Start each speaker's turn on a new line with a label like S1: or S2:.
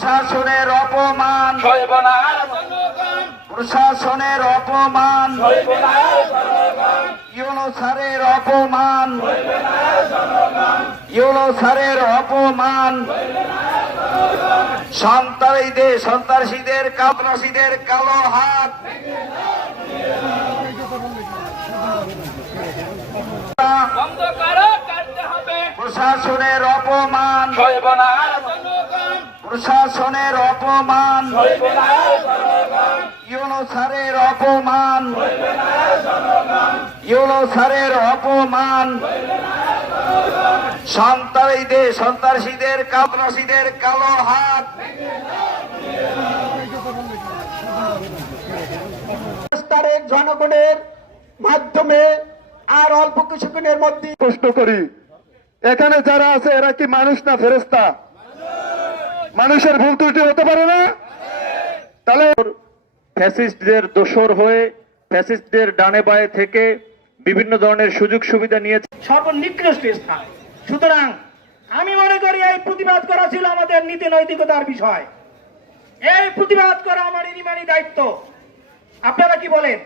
S1: প্রশাসনের অপমান।
S2: সইব না
S1: প্রশাসনের অপমান।
S2: সইব না
S1: ইউনো স্যারের অপমান। ইউনো স্যারের অপমান। সন্ত্রাসীদের সন্ত্রাসীদের কাপরাসীদের কালো হাত। প্রশাসনের অপমান।
S2: সইব না
S1: প্রশাসনের অপমান। ইউনো স্যারের অপমান। ইউনো স্যারের অপমান। সন্ত্রাসীদের সন্ত্রাসীদের কাপরাসীদের কালো হাত।
S3: জনগণের মাধ্যমে আর অল্প কিছুক্ষণের মধ্যে
S4: প্রশ্ন করি এখানে যারা আছে এরা কি মানুষ না ফেরেস্তা মানুষের ভুল ত্রুটি হতে পারে না। তাহলে ফ্যাসিস্টদের দোসর হয়ে ফ্যাসিস্টদের ডানে বায়ে থেকে বিভিন্ন ধরনের সুযোগ সুবিধা নিয়েছে।
S3: সর্বনিকৃষ্ট স্থান। সুতরাং আমি মনে করি এই প্রতিবাদ করা ছিল আমাদের নীতি নৈতিকতার বিষয়। এই প্রতিবাদ করা আমার ইমানি দায়িত্ব। আপনারা কি বলেন?